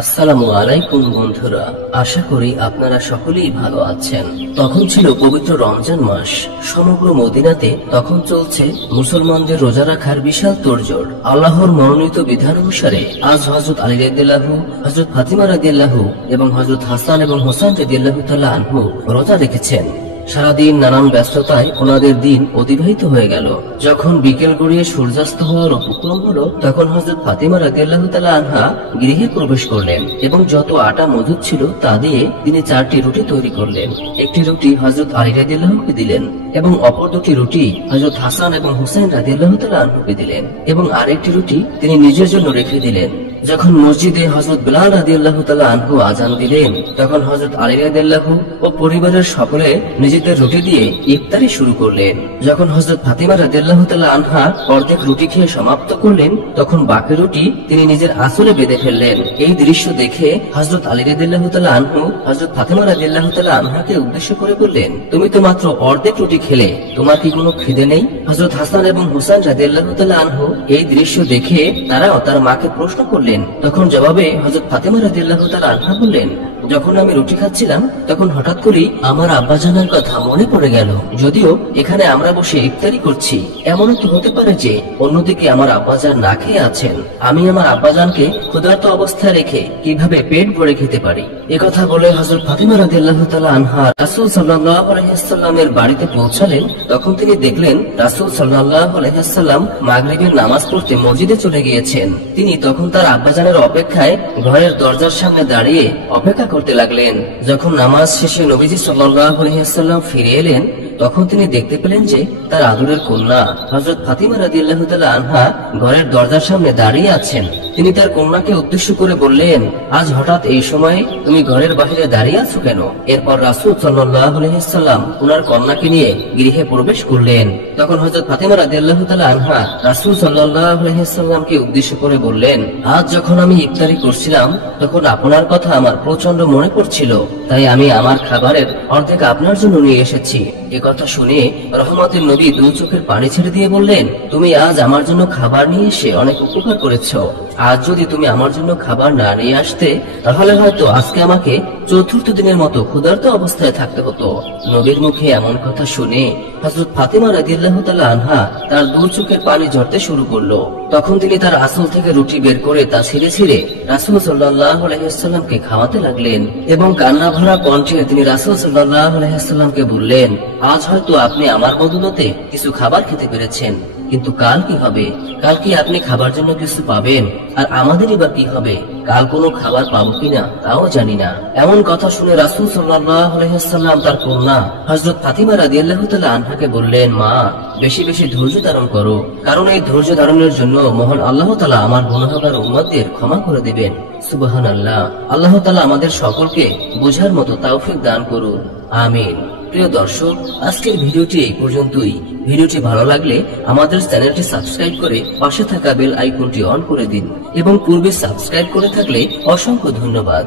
আসসালামু আলাইকুম বন্ধুরা, আশা করি আপনারা সকলেই ভালো আছেন। তখন ছিল পবিত্র রমজান মাস। সমগ্র মদিনাতে তখন চলছে মুসলমানদের রোজা রাখার বিশাল তোড়জোড়। আল্লাহর মনোনীত বিধান অনুসারে আজ হযরত আলী রাদিয়াল্লাহু, হযরত ফাতিমা রাদিয়াল্লাহু এবং হযরত হাসান এবং হোসেন রাদিয়াল্লাহু তাআলা আনহু রোজা রেখেছেন। সারাদিন নানান ব্যস্ততায় ওনাদের দিন অতিবাহিত হয়ে গেল। যখন বিকেল গড়িয়ে সূর্যাস্ত হওয়ার উপক্রম হলো, তখন হযরত ফাতিমা রাদিয়াল্লাহু তাআলা আনহা গৃহে প্রবেশ করলেন এবং যত আটা মজুদ ছিল তা দিয়ে তিনি 4টি রুটি তৈরি করলেন। একটি রুটি হযরত আলী রাদিয়াল্লাহুকে দিলেন এবং অপর দুটি রুটি হযরত হাসান এবং হুসাইন রাদিয়াল্লাহু তাআলা আনহুকে দিলেন এবং আরেকটি রুটি তিনি নিজের জন্য রেখে দিলেন। যখন মসজিদে হযরত বিলাল রাদিয়াল্লাহু তাআলা আনহু আযান দিলেন, তখন হযরত আলী রাদিয়াল্লাহু ও পরিবারের সকলে নিজেদের রুটি দিয়ে ইফতারি শুরু করলেন। যখন হযরত ফাতিমা রাদিয়াল্লাহু তাআলা আনহা অর্ধেক রুটি খেয়ে সমাপ্ত করলেন, তখন বাকি রুটি তিনি নিজের আঁচলে বেঁধে ফেললেন। এই দৃশ্য দেখে হযরত আলী রাদিয়াল্লাহু তাআলা আনহু হযরত ফাতিমা রাদিয়াল্লাহু তাআলা আনহাকে উদ্দেশ্য করে বললেন, তুমি তো মাত্র অর্ধেক রুটি খেলে, তোমার কি কোনো খিদে নেই? হযরত হাসান এবং হুসাইন রাদিয়াল্লাহু তাআলা আনহু এই দৃশ্য দেখে তারাও তার মাকে প্রশ্ন করলেন। তখন জবাবে হযরত ফাতিমা রাদিয়াল্লাহু তাআলা আনহা বললেন, যখন আমি রুটি খাচ্ছিলাম তখন হঠাৎ করেই আমার আব্বাজানের কথা মনে পড়ে গেল। যদিও এখানে আমরা বসে ইফতারি করছি, এমনও তো হতে পারে যে অন্যদিকে আমার আব্বাজান না খেয়ে আছেন। আমি আমার আব্বাজানকে ক্ষুধার্ত অবস্থায় রেখে কিভাবে পেট ভরে খেতে পারি? একথা বলে হযরত ফাতিমা রাদিয়াল্লাহু তাআলা আনহা রাসূল সাল্লাল্লাহু আলাইহি ওয়াসাল্লামের বাড়িতে পৌঁছালেন। তখন তিনি দেখলেন রাসূল সাল্লাল্লাহু আলাইহি ওয়াসাল্লাম মাগরিবের নামাজ পড়তে মসজিদে চলে গিয়েছেন। তিনি তখন তার আব্বাজানের অপেক্ষায় ঘরের দরজার সামনে দাঁড়িয়ে অপেক্ষা করতে লাগলেন। যখন নামাজ শেষে নবীজি সাল্লাল্লাহু আলাইহি ওয়াসাল্লাম ফিরে এলেন, তখন তিনি দেখতে পেলেন যে তার আদরের কন্যা হযরত ফাতিমা রাদিয়াল্লাহু তাআলা আনহা ঘরের দরজার সামনে দাঁড়িয়ে আছেন। তিনি তার কন্যাকে উদ্দেশ্য করে বললেন, আজ হঠাৎ এই সময়ে তুমি ঘরের বাইরে দাঁড়িয়ে আছো কেন? এরপর রাসূল সাল্লাল্লাহু আলাইহি ওয়াসাল্লাম ওনার কন্যাকে নিয়ে গৃহে প্রবেশ করলেন। তখন হযরত ফাতিমা রাদিয়াল্লাহু তাআলা আনহা রাসূল সাল্লাল্লাহু আলাইহি ওয়াসাল্লামকে উদ্দেশ্য করে বললেন, আজ যখন আমি ইফতারি করছিলাম তখন আপনার কথা আমার প্রচন্ড মনে পড়ছিল, তাই আমি আমার খাবারের অর্ধেক আপনার জন্য নিয়ে এসেছি। কথা শুনে রহমতের নবী দু চোখের পানি ছেড়ে দিয়ে বললেন, তুমি আজ আমার জন্য খাবার নিয়ে এসে অনেক উপকার করেছো। আজ যদি তুমি আমার জন্য খাবার না নিয়ে আসতে, তাহলে হয়তো আজকে আমাকে চতুর্থ দিনের মতো ক্ষুধার্ত অবস্থায় থাকতে হতো। নবীর মুখে এমন কথা শুনে হযরত ফাতিমা রাদিয়াল্লাহু তাআলা আনহা তার দু চোখের পানি ঝরতে শুরু করলো। তখন তিনি তার আঁচল থেকে রুটি বের করে তা ছিঁড়ে ছিঁড়ে রাসূল সাল্লাল্লাহু আলাইহি ওয়াসাল্লামকে খাওয়াতে লাগলেন এবং কান্না ভরা কণ্ঠে তিনি রাসূল সাল্লাল্লাহু আলাইহি ওয়াসাল্লামকে বললেন, আজ হয়তো আপনি আমার বদৌলতে কিছু খাবার খেতে পেরেছেন, কিন্তু কাল কি হবে? কাল কি আপনি খাবার জন্য কিছু পাবেন? আর আমাদেরই বা কি হবে? কাল কোনো খাবার পাবো কিনা তাও জানি না। এমন কথা শুনে রাসূল সাল্লাল্লাহু আলাইহি ওয়াসাল্লাম তার কন্যা হযরত ফাতিমা রাদিয়াল্লাহু তাআলা আনহাকে বললেন, মা, বেশি বেশি ধৈর্য ধারণ করো, কারণ এই ধৈর্য ধারণের জন্য মহান আল্লাহ তাআলা আমার গুনাহগার উম্মতদের ক্ষমা করে দেবেন। সুবহানাল্লাহ। আল্লাহ তাআলা আমাদের সকলকে বোঝার মতো তৌফিক দান করুন, আমিন। প্রিয় দর্শক, আজকের ভিডিওটি এই পর্যন্তই। ভিডিওটি ভালো লাগলে আমাদের চ্যানেলটি সাবস্ক্রাইব করে পাশে থাকা বেল আইকনটি অন করে দিন এবং পূর্বে সাবস্ক্রাইব করে থাকলে অসংখ্য ধন্যবাদ।